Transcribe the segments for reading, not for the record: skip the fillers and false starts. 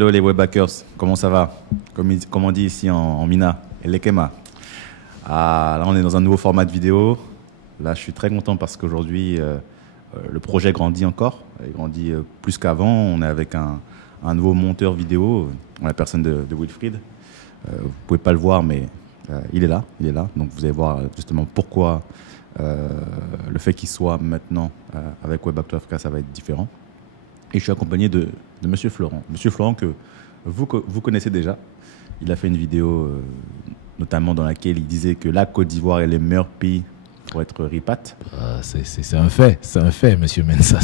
Hello les webbackers, comment ça va? Comme on dit ici en Mina, Elekema. Ah, là on est dans un nouveau format de vidéo. Là je suis très content parce qu'aujourd'hui le projet grandit encore. Il grandit plus qu'avant. On est avec un nouveau monteur vidéo, la personne de Wilfried. Vous pouvez pas le voir mais il est là. Donc vous allez voir justement pourquoi le fait qu'il soit maintenant avec Web Back to Africa, ça va être différent. Et je suis accompagné de Monsieur Florent. Monsieur Florent que vous connaissez déjà. Il a fait une vidéo notamment dans laquelle il disait que la Côte d'Ivoire est le meilleur pays pour être ripat. C'est un fait, Monsieur Mensa.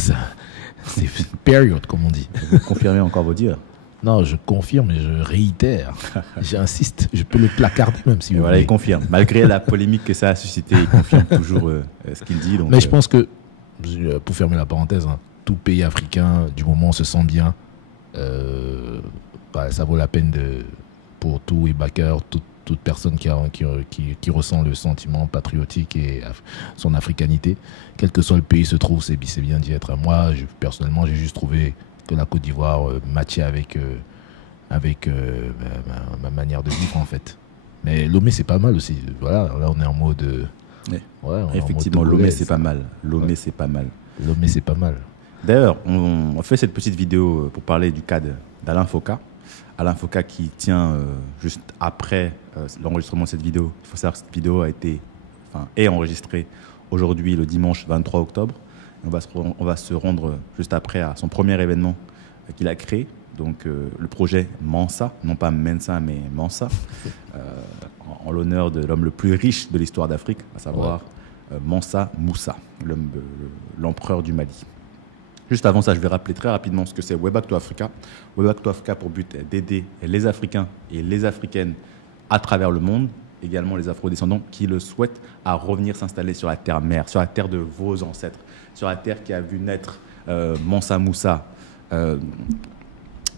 C'est période, comme on dit. Vous confirmez encore vos dires? Non, je confirme et je réitère. J'insiste, je peux le placarder même si vous voilà, voulez. il confirme. Malgré la polémique que ça a suscité, il confirme toujours ce qu'il dit. Donc, mais je pense que, pour fermer la parenthèse, tout pays africain, du moment où on se sent bien, ça vaut la peine pour tout backer, toute personne qui ressent le sentiment patriotique et son africanité, quel que soit le pays se trouve, c'est bien d'y être. Moi, personnellement, j'ai juste trouvé que la Côte d'Ivoire matchait avec ma manière de vivre, en fait. Mais Lomé, c'est pas mal aussi. Voilà, là, on est en mode... effectivement, Lomé, c'est pas mal. Lomé, c'est pas mal. Lomé, c'est pas mal. D'ailleurs, on fait cette petite vidéo pour parler du cas d'Alain Foka. Alain Foka qui tient juste après l'enregistrement de cette vidéo. Il faut savoir que cette vidéo est enregistrée aujourd'hui, le dimanche 23 octobre. On va se rendre juste après à son premier événement qu'il a créé. Donc le projet Mansa, non pas Mensa, mais Mansa, en l'honneur de l'homme le plus riche de l'histoire d'Afrique, à savoir Mansa Moussa, l'empereur du Mali. Juste avant ça, je vais rappeler très rapidement ce que c'est Web Back to Africa. Web Back to Africa pour but d'aider les Africains et les Africaines à travers le monde, également les Afro-descendants qui le souhaitent, à revenir s'installer sur la terre mère, sur la terre de vos ancêtres, sur la terre qui a vu naître Mansa Moussa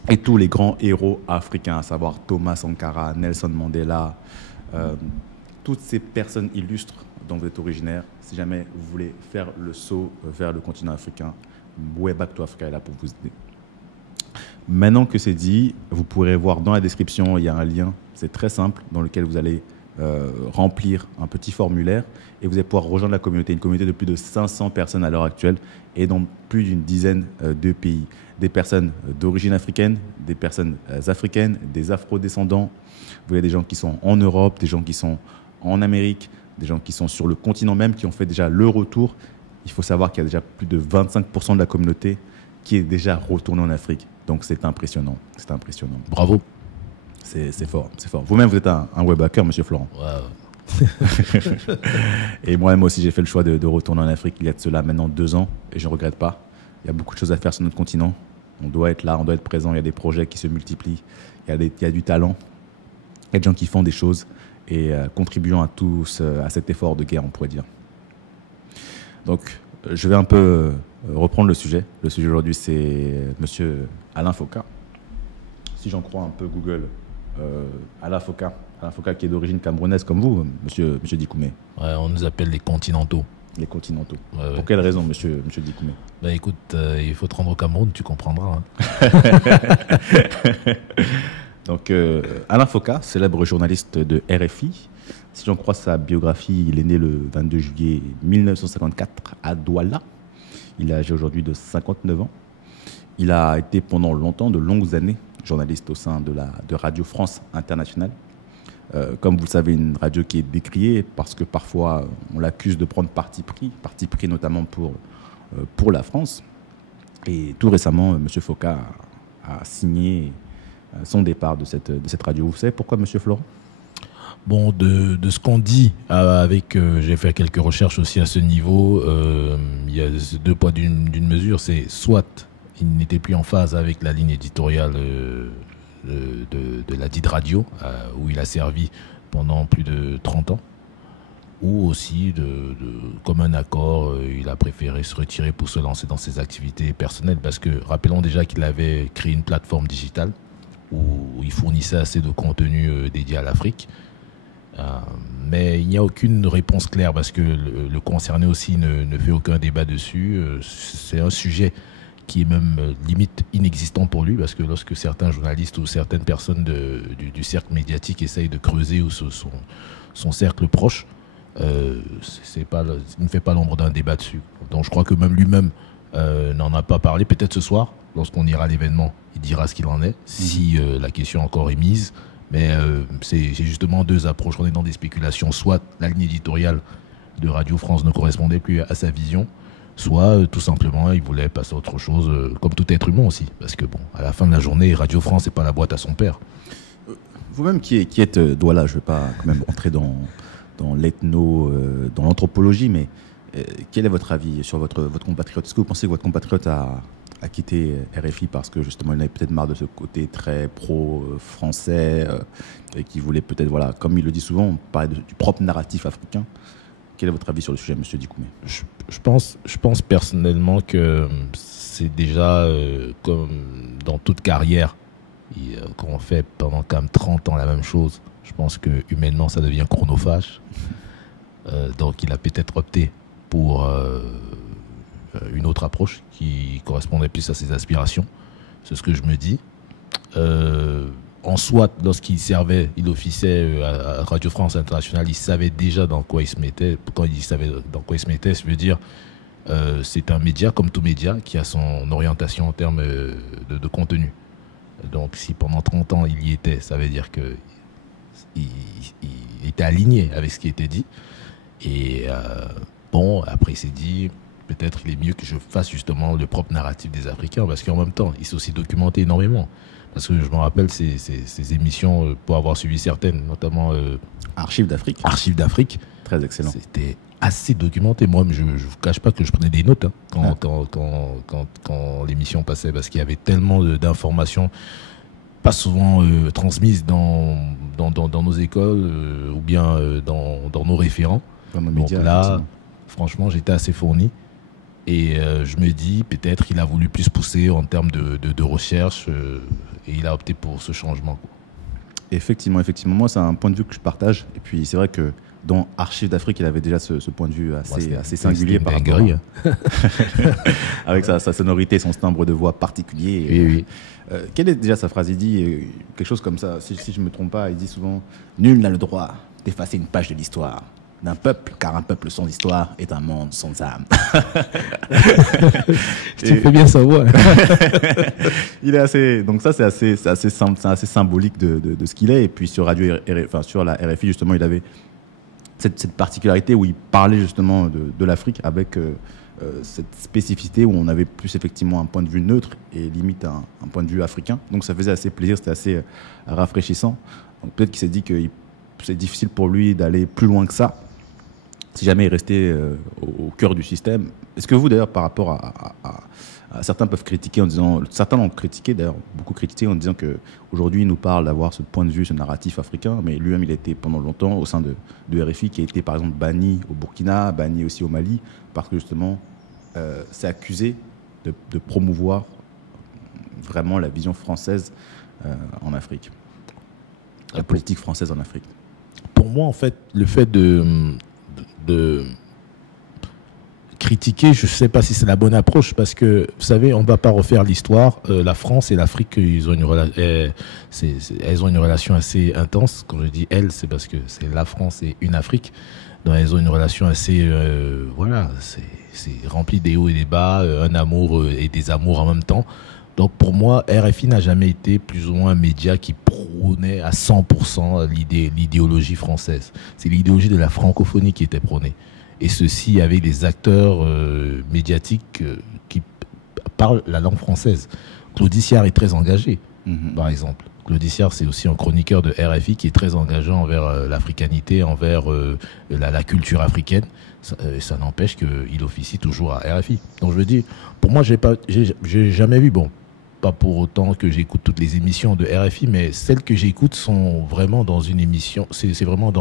et tous les grands héros africains, à savoir Thomas Sankara, Nelson Mandela, toutes ces personnes illustres dont vous êtes originaire. Si jamais vous voulez faire le saut vers le continent africain, Web Back to Africa est là pour vous aider. Maintenant que c'est dit, vous pourrez voir dans la description, il y a un lien, c'est très simple, dans lequel vous allez remplir un petit formulaire et vous allez pouvoir rejoindre la communauté, une communauté de plus de 500 personnes à l'heure actuelle et dans plus d'une dizaine de pays. Des personnes d'origine africaine, des personnes africaines, des afro-descendants. Vous avez des gens qui sont en Europe, des gens qui sont en Amérique, des gens qui sont sur le continent même, qui ont fait déjà le retour. Il faut savoir qu'il y a déjà plus de 25% de la communauté qui est déjà retournée en Afrique. Donc c'est impressionnant. C'est impressionnant. Bravo. C'est fort, c'est fort. Vous-même, vous êtes un webhacker, Monsieur Florent. Wow. Et moi-même aussi, j'ai fait le choix de retourner en Afrique il y a de cela maintenant 2 ans et je ne regrette pas. Il y a beaucoup de choses à faire sur notre continent. On doit être là, on doit être présent. Il y a des projets qui se multiplient. Il y a du talent. Il y a des gens qui font des choses et contribuant à tous à cet effort de guerre, on pourrait dire. Donc, je vais un peu reprendre le sujet. Le sujet aujourd'hui, c'est Monsieur Alain Foka. Si j'en crois un peu Google, Alain Foka qui est d'origine camerounaise comme vous, Monsieur Dikoumé. Ouais, on nous appelle les continentaux. Les continentaux. Ouais. Pour quelle raison, Monsieur Dikoumé? Bah écoute, il faut te rendre au Cameroun, tu comprendras. Donc, Alain Foka, célèbre journaliste de RFI. Si j'en crois sa biographie, il est né le 22 juillet 1954 à Douala. Il est âgé aujourd'hui de 59 ans. Il a été pendant longtemps, de longues années, journaliste au sein de Radio France Internationale. Comme vous le savez, une radio qui est décriée parce que parfois on l'accuse de prendre parti pris notamment pour la France. Et tout récemment, M. Foka a signé son départ de cette radio. Vous savez pourquoi, M. Florent? Bon, de ce qu'on dit, j'ai fait quelques recherches aussi à ce niveau, il y a 2 poids d'une mesure, c'est soit il n'était plus en phase avec la ligne éditoriale de la dite radio, où il a servi pendant plus de 30 ans, ou aussi, comme un accord, il a préféré se retirer pour se lancer dans ses activités personnelles, parce que rappelons déjà qu'il avait créé une plateforme digitale où il fournissait assez de contenu dédié à l'Afrique. Mais il n'y a aucune réponse claire parce que le concerné aussi ne fait aucun débat dessus. C'est un sujet qui est même limite inexistant pour lui, parce que lorsque certains journalistes ou certaines personnes du cercle médiatique essayent de creuser ou son cercle proche, il ne fait pas l'ombre d'un débat dessus. Donc je crois que même lui-même n'en a pas parlé. Peut-être ce soir, lorsqu'on ira à l'événement, il dira ce qu'il en est, si la question encore est mise. Mais c'est justement deux approches. On est dans des spéculations. Soit la ligne éditoriale de Radio France ne correspondait plus à sa vision, soit tout simplement il voulait passer à autre chose, comme tout être humain aussi. Parce que bon, à la fin de la journée, Radio France, c'est pas la boîte à son père. Vous-même qui êtes douala, je ne vais pas quand même entrer dans l'ethno, dans l'anthropologie, mais quel est votre avis sur votre compatriote? Est-ce que vous pensez que votre compatriote a quitté RFI parce que justement il avait peut-être marre de ce côté très pro-français et qui voulait peut-être, voilà, comme il le dit souvent, parler du propre narratif africain? Quel est votre avis sur le sujet, M. Dikoumé? Je pense personnellement que c'est déjà comme dans toute carrière, quand on fait pendant quand même 30 ans la même chose, je pense que humainement ça devient chronophage. Donc il a peut-être opté pour une autre approche qui correspondait plus à ses aspirations. C'est ce que je me dis. En soit, lorsqu'il servait, il officiait à Radio France Internationale, il savait déjà dans quoi il se mettait. Quand il savait dans quoi il se mettait, je veux dire, c'est un média, comme tout média, qui a son orientation en termes de contenu. Donc si pendant 30 ans il y était, ça veut dire qu'il était aligné avec ce qui était dit. Et bon, après il s'est dit, peut-être il est mieux que je fasse justement le propre narratif des Africains, parce qu'en même temps, il s'est aussi documenté énormément. Parce que je me rappelle ces émissions, pour avoir suivi certaines, notamment Archives d'Afrique. Archives d'Afrique. Très excellent. C'était assez documenté. Moi, je ne vous cache pas que je prenais des notes quand l'émission passait, parce qu'il y avait tellement d'informations, pas souvent transmises dans nos écoles ou bien dans nos référents. Dans nos médias. Donc là, franchement, j'étais assez fourni. Et je me dis, peut-être qu'il a voulu plus pousser en termes de recherche et il a opté pour ce changement, quoi. Effectivement. Moi, c'est un point de vue que je partage. Et puis, c'est vrai que dans Archives d'Afrique, il avait déjà ce point de vue assez singulier par rapport avec sa sonorité, son timbre de voix particulier. Oui. Quelle est déjà sa phrase? Il dit quelque chose comme ça, si je ne me trompe pas, il dit souvent « Nul n'a le droit d'effacer une page de l'histoire d'un peuple, car un peuple sans histoire est un monde sans âme. » Tu fais bien savoir. Il est assez, donc ça c'est assez symbolique de ce qu'il est. Et puis sur sur la RFI justement, il avait cette particularité où il parlait justement de l'Afrique avec cette spécificité où on avait plus effectivement un point de vue neutre et limite un point de vue africain. Donc ça faisait assez plaisir, c'était assez rafraîchissant. Donc peut-être qu'il s'est dit que c'est difficile pour lui d'aller plus loin que ça, si jamais il restait au cœur du système. Est-ce que vous, d'ailleurs, par rapport à certains peuvent critiquer en disant, certains l'ont critiqué, d'ailleurs, beaucoup critiqué en disant qu'aujourd'hui, il nous parle d'avoir ce point de vue, ce narratif africain, mais lui-même, il a été pendant longtemps au sein de RFI, qui a été, par exemple, banni au Burkina, banni aussi au Mali, parce que justement, c'est accusé de promouvoir vraiment la vision française en Afrique, la politique française en Afrique. Pour moi, en fait, le fait de critiquer, je ne sais pas si c'est la bonne approche, parce que, vous savez, on ne va pas refaire l'histoire. La France et l'Afrique, elles ont une relation assez intense. Quand je dis « elles », c'est parce que c'est la France et une Afrique. Donc, elles ont une relation assez... voilà, c'est rempli des hauts et des bas, un amour et des amours en même temps. Donc pour moi, RFI n'a jamais été plus ou moins un média qui prônait à 100% l'idéologie française. C'est l'idéologie de la francophonie qui était prônée. Et ceci avec des acteurs médiatiques qui parlent la langue française. Claude Issard est très engagé, par exemple. Claude Issard, c'est aussi un chroniqueur de RFI qui est très engageant envers l'africanité, envers la culture africaine. Ça n'empêche qu'il officie toujours à RFI. Donc je veux dire, pour moi, j'ai jamais vu, bon, pas pour autant que j'écoute toutes les émissions de RFI, mais celles que j'écoute sont vraiment dans une émission, c'est vraiment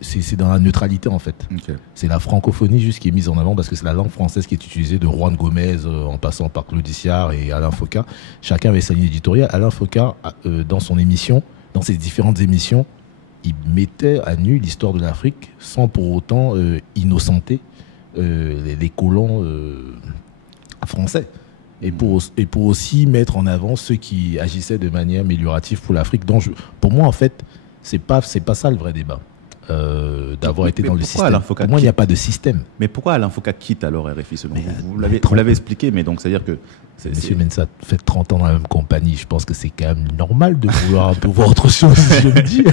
c'est dans la neutralité en fait. Okay. C'est la francophonie juste qui est mise en avant parce que c'est la langue française qui est utilisée de Juan Gomez en passant par Claude Issard et Alain Foka. Chacun avait sa ligne éditoriale. Alain Foka, dans son émission, dans ses différentes émissions, il mettait à nu l'histoire de l'Afrique sans pour autant innocenter les colons français. et pour aussi mettre en avant ceux qui agissaient de manière améliorative pour l'Afrique. Donc, pour moi, en fait, c'est pas ça le vrai débat. D'avoir été dans le système. Pour moi, il n'y a pas de système. Mais pourquoi Alain Foka quitte alors RFI selon vous? Vous l'avez expliqué, mais donc c'est-à-dire que... Monsieur Mensah fait 30 ans dans la même compagnie. Je pense que c'est quand même normal de vouloir un peu voir autre chose, si je me dis.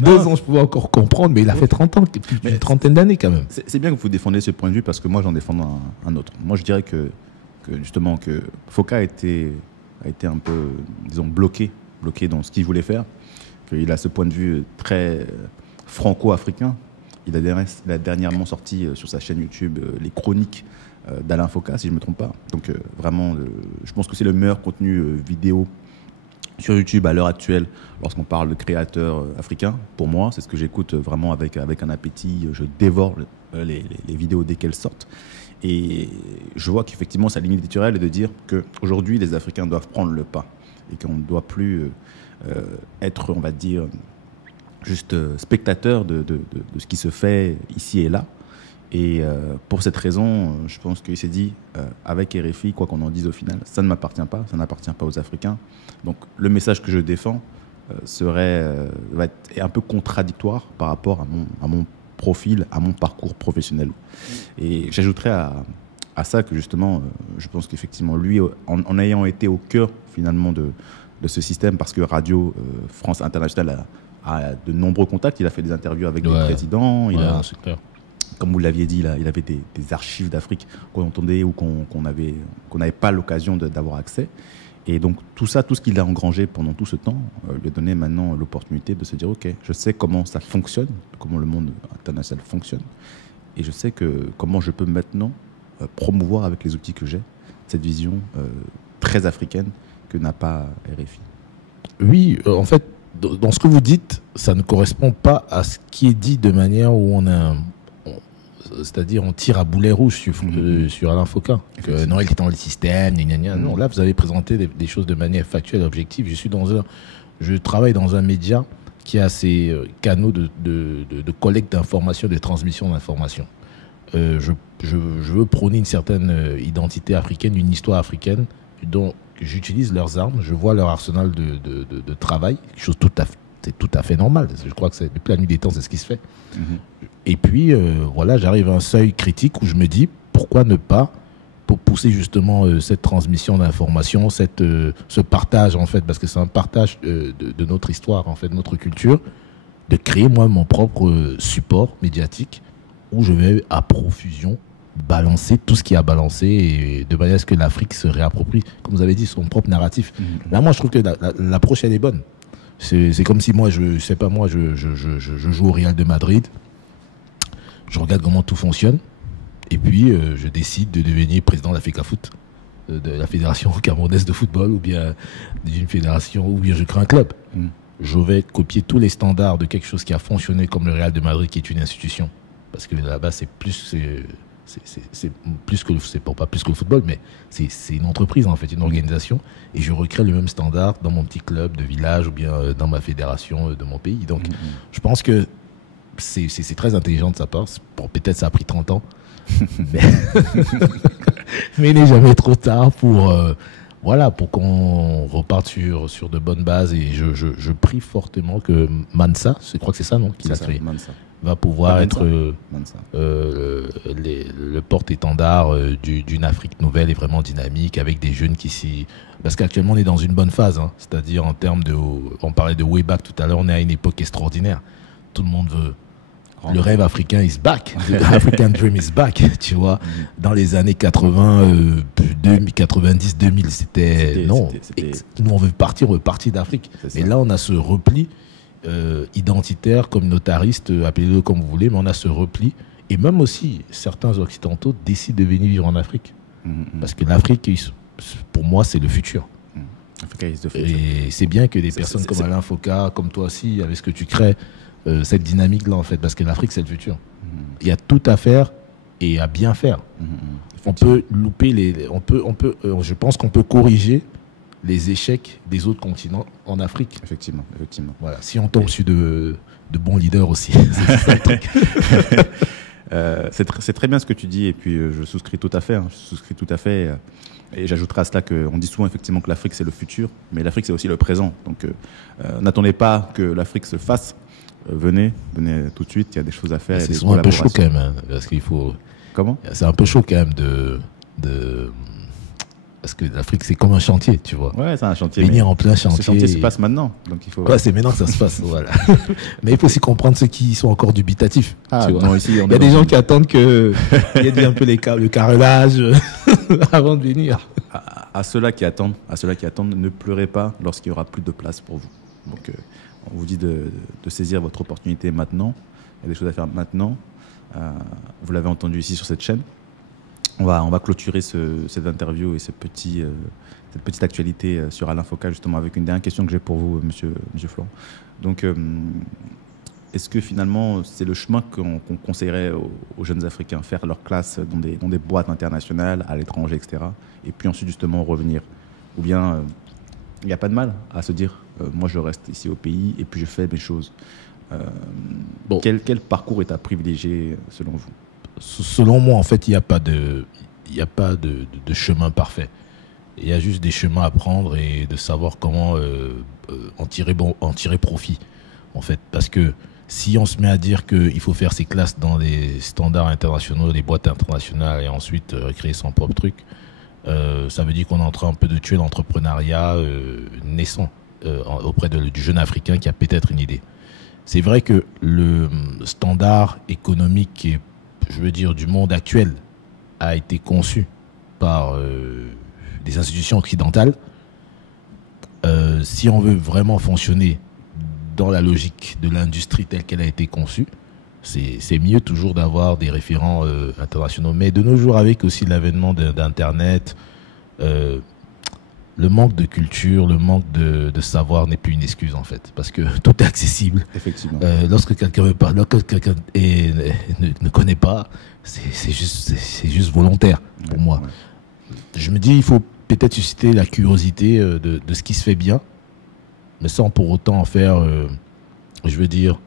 2 ans, je pouvais encore comprendre, mais il a fait 30 ans, plus d'une trentaine d'années quand même. C'est bien que vous défendez ce point de vue parce que moi, j'en défends un autre. Moi, je dirais que justement, que Foka a été un peu, disons, bloqué dans ce qu'il voulait faire. Qu'il a ce point de vue très franco-africain. Il a dernièrement sorti sur sa chaîne YouTube les chroniques d'Alain Foka, si je ne me trompe pas. Donc vraiment, je pense que c'est le meilleur contenu vidéo sur YouTube à l'heure actuelle lorsqu'on parle de créateurs africains. Pour moi, c'est ce que j'écoute vraiment avec un appétit. Je dévore les vidéos dès qu'elles sortent. Et je vois qu'effectivement, sa ligne éditoriale est de dire qu'aujourd'hui, les Africains doivent prendre le pas et qu'on ne doit plus être, on va dire, juste spectateur de ce qui se fait ici et là. Et pour cette raison, je pense qu'il s'est dit, avec RFI, quoi qu'on en dise au final, ça ne m'appartient pas, ça n'appartient pas aux Africains. Donc le message que je défends va être un peu contradictoire par rapport à mon profil, à mon parcours professionnel. Et j'ajouterais à ça que justement, je pense qu'effectivement, lui, en ayant été au cœur finalement de ce système, parce que Radio France Internationale a de nombreux contacts, il a fait des interviews avec des présidents, c'est clair. Comme vous l'aviez dit, il avait des archives d'Afrique qu'on entendait ou qu'on n'avait pas l'occasion d'avoir accès. Et donc tout ça, tout ce qu'il a engrangé pendant tout ce temps, lui a donné maintenant l'opportunité de se dire, ok, je sais comment ça fonctionne, comment le monde international fonctionne, et je sais comment je peux maintenant promouvoir avec les outils que j'ai cette vision très africaine que n'a pas RFI. Oui, en fait, dans ce que vous dites, ça ne correspond pas à ce qui est dit de manière où c'est-à-dire on tire à boulet rouge sur Alain Foka. Non, il est dans le système, non, là vous avez présenté des choses de manière factuelle, objective. Je travaille dans un média qui a ses canaux de collecte d'informations, de transmission d'informations. Je veux prôner une certaine identité africaine, une histoire africaine, dont j'utilise leurs armes, je vois leur arsenal de travail, chose c'est tout à fait normal. Je crois que depuis la nuit des temps, c'est ce qui se fait. Et puis, voilà, j'arrive à un seuil critique où je me dis, pourquoi ne pas, pour pousser justement cette transmission d'informations, ce partage, en fait, parce que c'est un partage de notre histoire, en fait, de notre culture, de créer, moi, mon propre support médiatique où je vais à profusion balancer tout ce qui a balancé et de manière à ce que l'Afrique se réapproprie, comme vous avez dit, son propre narratif. Là, moi, je trouve que l'approche, elle est bonne. C'est comme si moi, je joue au Real de Madrid, je regarde comment tout fonctionne, et puis je décide de devenir président de la FECAFOOT, de la Fédération camerounaise de football, ou bien d'une fédération, ou bien je crée un club. Je vais copier tous les standards de quelque chose qui a fonctionné comme le Real de Madrid, qui est une institution. Parce que là-bas, c'est plus que pas plus que le football, mais c'est une entreprise, en fait, une organisation, et je recrée le même standard dans mon petit club de village ou bien dans ma fédération de mon pays. Donc je pense que c'est très intelligent de sa part. Bon, peut-être ça a pris 30 ans, mais il n'est jamais trop tard pour qu'on reparte sur de bonnes bases. Et je prie fortement que Mansa, je crois que c'est ça, non, qu'il a créé, va pouvoir être le porte-étendard d'une Afrique nouvelle et vraiment dynamique, avec des jeunes qui s'y... Parce qu'actuellement, on est dans une bonne phase, hein, c'est-à-dire en termes de... On parlait de way back tout à l'heure, on est à une époque extraordinaire. Tout le monde veut... Le rêve africain is back. The African dream is back, tu vois. Dans les années 80, 90, 2000, c'était... Non, nous, on veut partir d'Afrique. Et là, on a ce repli identitaire, communautariste, appelez-le comme vous voulez, mais on a ce repli. Et même aussi, certains occidentaux décident de venir vivre en Afrique. Parce que l'Afrique, pour moi, c'est le futur. Et c'est bien que des personnes comme Alain Foka, comme toi aussi, avec ce que tu crées, cette dynamique-là, en fait, parce que l'Afrique, c'est le futur. Il y a tout à faire et à bien faire. On peut louper je pense qu'on peut corriger les échecs des autres continents en Afrique. Effectivement. Voilà. Si on tombe sur de bons leaders aussi. C'est ça le truc. C'est très bien ce que tu dis, et puis je souscris tout à fait. Je souscris tout à fait. Et j'ajouterai à cela qu'on dit souvent effectivement que l'Afrique c'est le futur, mais l'Afrique c'est aussi le présent. Donc n'attendez pas que l'Afrique se fasse. Venez tout de suite, il y a des choses à faire. C'est souvent un peu chaud quand même, hein, parce qu'il faut. Comment ? C'est un peu chaud quand même parce que l'Afrique c'est comme un chantier, tu vois. Ouais, c'est un chantier. Venir en plein chantier. Ce chantier se passe maintenant, donc il faut. Ouais, c'est maintenant que ça se passe, voilà. Mais il faut aussi comprendre ceux qui sont encore dubitatifs. Ah, tu vois. non, ici, il y a des gens qui attendent qu'il y ait un peu le carrelage avant de venir. À ceux-là qui attendent, ne pleurez pas lorsqu'il n'y aura plus de place pour vous. Donc, on vous dit de saisir votre opportunité maintenant. Il y a des choses à faire maintenant. Vous l'avez entendu ici sur cette chaîne. On va clôturer cette interview et cette petite actualité sur Alain Foka, justement, avec une dernière question que j'ai pour vous, monsieur Florent. Donc, est-ce que finalement, c'est le chemin qu'on conseillerait aux jeunes Africains, faire leur classe dans des boîtes internationales, à l'étranger, etc., et puis ensuite, justement, revenir? Ou bien, il n'y a pas de mal à se dire, moi, je reste ici au pays et puis je fais mes choses. Quel parcours est à privilégier selon vous? Selon moi, en fait, il n'y a pas de chemin parfait. Il y a juste des chemins à prendre et de savoir comment en tirer profit, en fait. Parce que si on se met à dire qu'il faut faire ses classes dans les standards internationaux, les boîtes internationales et ensuite créer son propre truc, ça veut dire qu'on est en train un peu de tuer l'entrepreneuriat naissant auprès du jeune Africain qui a peut-être une idée. C'est vrai que le standard économique, je veux dire, du monde actuel a été conçu par des institutions occidentales. Si on veut vraiment fonctionner dans la logique de l'industrie telle qu'elle a été conçue, c'est mieux toujours d'avoir des référents internationaux. Mais de nos jours, avec aussi l'avènement d'Internet, le manque de culture, le manque de savoir n'est plus une excuse, en fait. Parce que tout est accessible. Effectivement. Lorsque quelqu'un veut pas, lorsque quelqu'un ne connaît pas, c'est juste volontaire pour moi. Ouais. Je me dis, il faut peut-être susciter la curiosité de ce qui se fait bien, mais sans pour autant en faire, je veux dire,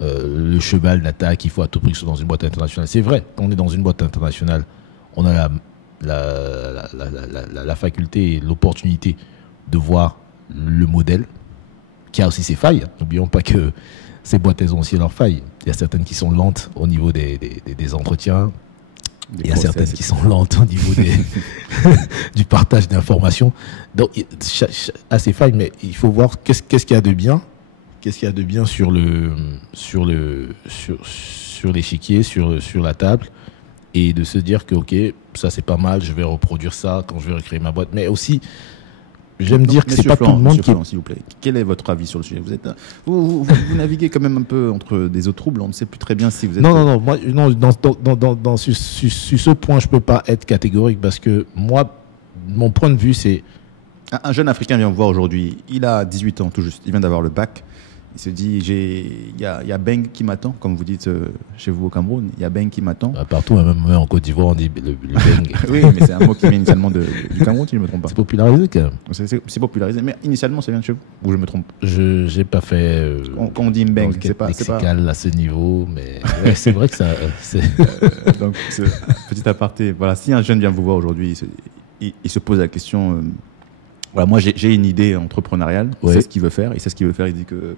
le cheval d'attaque. Il faut à tout prix que ce soit dans une boîte internationale. C'est vrai, quand on est dans une boîte internationale, on a la faculté et l'opportunité de voir le modèle, qui a aussi ses failles. N'oublions pas que ces boîtes, elles ont aussi leurs failles. Il y a certaines qui sont lentes au niveau des entretiens. Il y a certaines qui sont lentes au niveau du partage d'informations. Donc, à ses failles, mais il faut voir qu'est-ce qu'il y a de bien. Qu'est-ce qu'il y a de bien sur l'échiquier, sur la table, et de se dire que, ok, ça c'est pas mal, je vais reproduire ça quand je vais recréer ma boîte. Mais aussi, j'aime dire que c'est pas tout le monde qui... Florent, s'il vous plaît, quel est votre avis sur le sujet? Vous naviguez quand même un peu entre des eaux troubles, on ne sait plus très bien si vous êtes... Non, moi, sur ce point, je ne peux pas être catégorique, parce que moi, mon point de vue, c'est... Un jeune Africain vient me voir aujourd'hui, il a 18 ans tout juste, il vient d'avoir le bac. Il se dit, il y a Beng qui m'attend, comme vous dites chez vous au Cameroun, il y a Beng qui m'attend. Partout, même en Côte d'Ivoire, on dit le Beng. Oui, mais c'est un mot qui vient initialement du Cameroun, si je ne me trompe pas. C'est popularisé quand même. C'est popularisé, mais initialement, ça vient de chez vous, ou je me trompe? Je n'ai pas fait... Quand on dit Mbeng, c'est pas... à ce niveau, mais ouais, c'est vrai que ça... Donc, petit aparté, voilà, si un jeune vient vous voir aujourd'hui, il se pose la question... voilà, moi, j'ai une idée entrepreneuriale, il sait ce qu'il veut faire, il dit que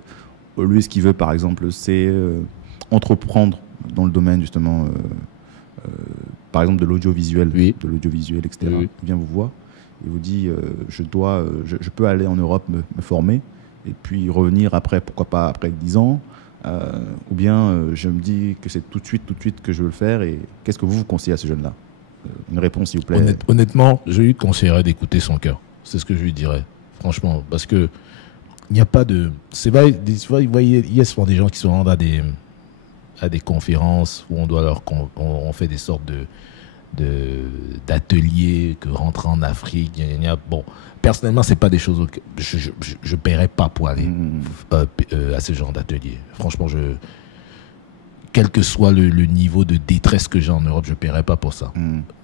lui, ce qu'il veut, par exemple, c'est entreprendre dans le domaine, justement, par exemple, de l'audiovisuel, etc. Oui. Il vient vous voir, il vous dit, je peux aller en Europe me former, et puis revenir après, pourquoi pas après 10 ans, ou bien je me dis que c'est tout de suite que je veux le faire, et qu'est-ce que vous conseillez à ce jeune-là? Une réponse, s'il vous plaît. Honnêtement, je lui conseillerais d'écouter son cœur. C'est ce que je lui dirais, franchement, parce que il n'y a pas de... C'est vrai, il y a souvent des gens qui se rendent à des conférences où on fait des sortes d'ateliers, que rentrer en Afrique. Bon, personnellement, c'est pas des choses que je paierais pas pour aller à ce genre d'atelier. Franchement, quel que soit le niveau de détresse que j'ai en Europe, je paierais pas pour ça.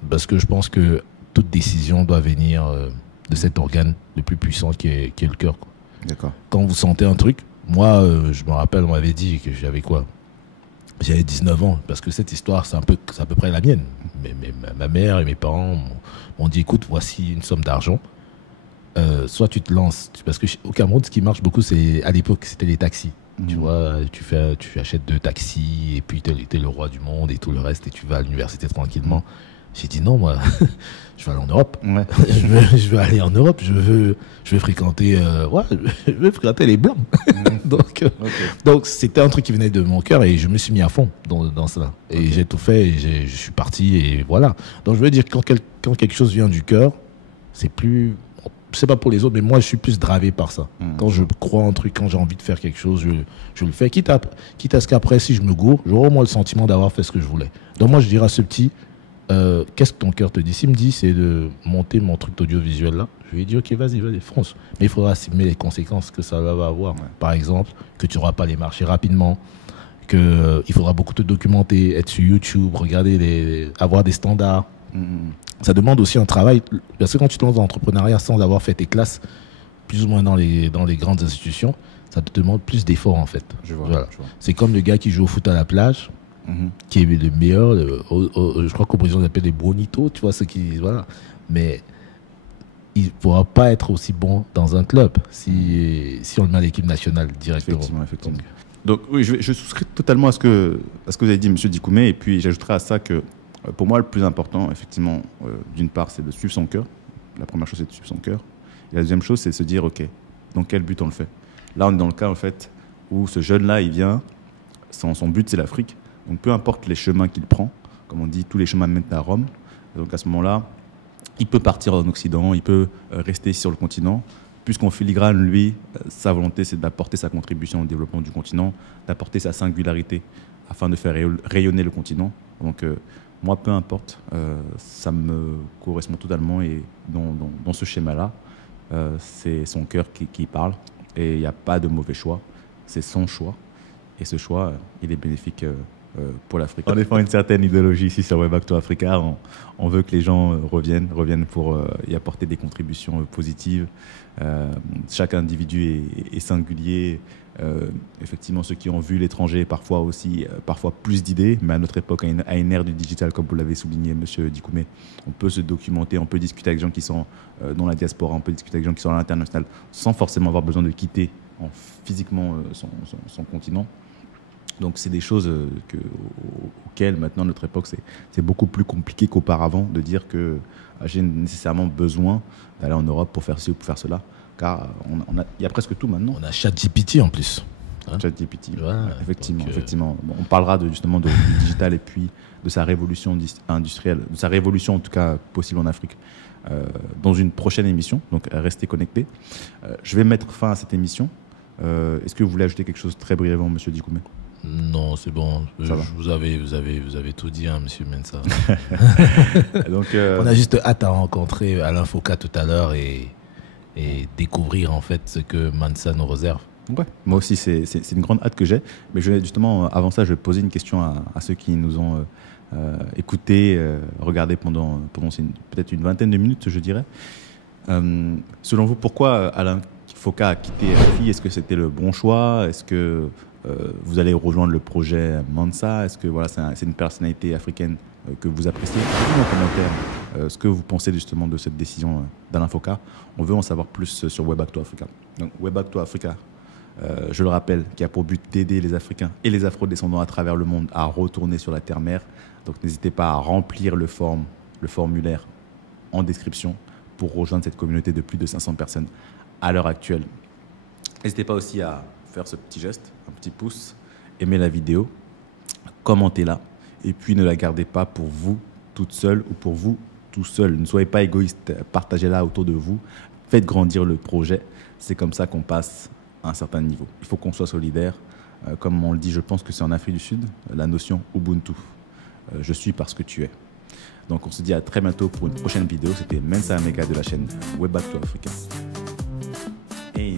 Parce que je pense que toute décision doit venir de cet organe le plus puissant qui est le cœur. D'accord. Quand vous sentez un truc, moi, je me rappelle, on m'avait dit que j'avais quoi, J'avais 19 ans, parce que cette histoire, c'est à peu près la mienne. Mais ma mère et mes parents m'ont dit, écoute, voici une somme d'argent. Soit tu te lances, parce qu'au Cameroun, ce qui marche beaucoup, à l'époque, c'était les taxis. Tu vois, tu achètes 2 taxis, et puis t'es le roi du monde et tout le reste, et tu vas à l'université tranquillement. J'ai dit non, moi, je vais aller en Europe. Ouais. je veux aller en Europe, je veux fréquenter, je veux fréquenter les Blancs. Donc c'était un truc qui venait de mon cœur et je me suis mis à fond dans cela. Et j'ai tout fait, et je suis parti et voilà. Donc je veux dire, quand quelque chose vient du cœur, c'est plus... C'est pas pour les autres, mais moi je suis plus dravé par ça. Quand je crois en un truc, quand j'ai envie de faire quelque chose, je le fais. Quitte à ce qu'après, si je me gourre, j'aurai au moins le sentiment d'avoir fait ce que je voulais. Donc moi je dirais à ce petit, qu'est-ce que ton cœur te dit? S'il me dit c'est de monter mon truc d'audiovisuel là, je lui dis ok, vas-y, fonce. Mais il faudra assumer les conséquences que ça va avoir. Ouais. Par exemple, que tu n'auras pas les marchés rapidement, qu'il faudra beaucoup te documenter, être sur YouTube, avoir des standards. Ça demande aussi un travail, parce que quand tu te lances dans l'entrepreneuriat sans avoir fait tes classes, plus ou moins dans les grandes institutions, ça te demande plus d'efforts en fait. Je vois. C'est comme le gars qui joue au foot à la plage, qui est le meilleur, je crois qu'au Brésil on appelle les bonitos, tu vois, voilà. Mais il ne pourra pas être aussi bon dans un club si on le met à l'équipe nationale directement. Effectivement. Donc oui, je souscris totalement à ce que vous avez dit, M. Dikoumé, et puis j'ajouterai à ça que pour moi, le plus important, effectivement, d'une part, c'est de suivre son cœur. La première chose, c'est de suivre son cœur. Et la deuxième chose, c'est de se dire, OK, dans quel but on le fait? Là, on est dans le cas, en fait, où ce jeune-là, il vient, son but, c'est l'Afrique. Donc, peu importe les chemins qu'il prend, comme on dit, tous les chemins mènent à Rome. Donc, à ce moment-là, il peut partir en Occident, il peut rester sur le continent. Puisqu'en filigrane, lui, sa volonté, c'est d'apporter sa contribution au développement du continent, d'apporter sa singularité afin de faire rayonner le continent. Donc, moi, peu importe, ça me correspond totalement et dans ce schéma-là, c'est son cœur qui parle et il n'y a pas de mauvais choix, c'est son choix et ce choix, il est bénéfique pour l'Afrique. On défend une certaine idéologie ici sur Way Back to Africa, on veut que les gens reviennent pour y apporter des contributions positives. Chaque individu est singulier. Effectivement, ceux qui ont vu l'étranger, parfois plus d'idées, mais à notre époque, à une ère du digital, comme vous l'avez souligné, M. Dikoumé, on peut se documenter, on peut discuter avec des gens qui sont dans la diaspora, on peut discuter avec des gens qui sont à l'international, sans forcément avoir besoin de quitter physiquement son continent. Donc, c'est des choses auxquelles, maintenant, à notre époque, c'est beaucoup plus compliqué qu'auparavant de dire que j'ai nécessairement besoin d'aller en Europe pour faire ci ou pour faire cela. Car il y a presque tout maintenant. On a ChatGPT en plus. ChatGPT, effectivement. Bon, on parlera justement du digital et puis de sa révolution industrielle, de sa révolution en tout cas possible en Afrique, dans une prochaine émission. Donc, restez connectés. Je vais mettre fin à cette émission. Est-ce que vous voulez ajouter quelque chose très brièvement, M. Dikoumé? Non, c'est bon. Vous avez tout dit, hein, monsieur Mensa. Donc, on a juste hâte à rencontrer Alain Foka tout à l'heure et découvrir en fait ce que Mensa nous réserve. Ouais, moi aussi, c'est une grande hâte que j'ai. Mais justement, avant ça, je vais poser une question à ceux qui nous ont écoutés, regardés pendant peut-être une vingtaine de minutes, je dirais. Selon vous, pourquoi Alain Foka a quitté RFI? Est-ce que c'était le bon choix? Est-ce que vous allez rejoindre le projet Mensa? Est-ce que voilà, c'est une personnalité africaine que vous appréciez? Dites-nous en commentaire ce que vous pensez justement de cette décision d'Alain Foka. On veut en savoir plus sur Way Back to Africa. Donc, Way Back to Africa, je le rappelle, qui a pour but d'aider les Africains et les Afro-descendants à travers le monde à retourner sur la terre-mère. Donc, n'hésitez pas à remplir le formulaire en description pour rejoindre cette communauté de plus de 500 personnes à l'heure actuelle. N'hésitez pas aussi à faire ce petit geste, un petit pouce, aimer la vidéo, commentez-la, et puis ne la gardez pas pour vous toute seule ou pour vous tout seul. Ne soyez pas égoïste, partagez-la autour de vous, faites grandir le projet. C'est comme ça qu'on passe à un certain niveau. Il faut qu'on soit solidaire. Comme on le dit, je pense que c'est en Afrique du Sud, la notion Ubuntu. Je suis parce que tu es. Donc on se dit à très bientôt pour une prochaine vidéo. C'était Mensa Amega de la chaîne Way Back to Africa. Et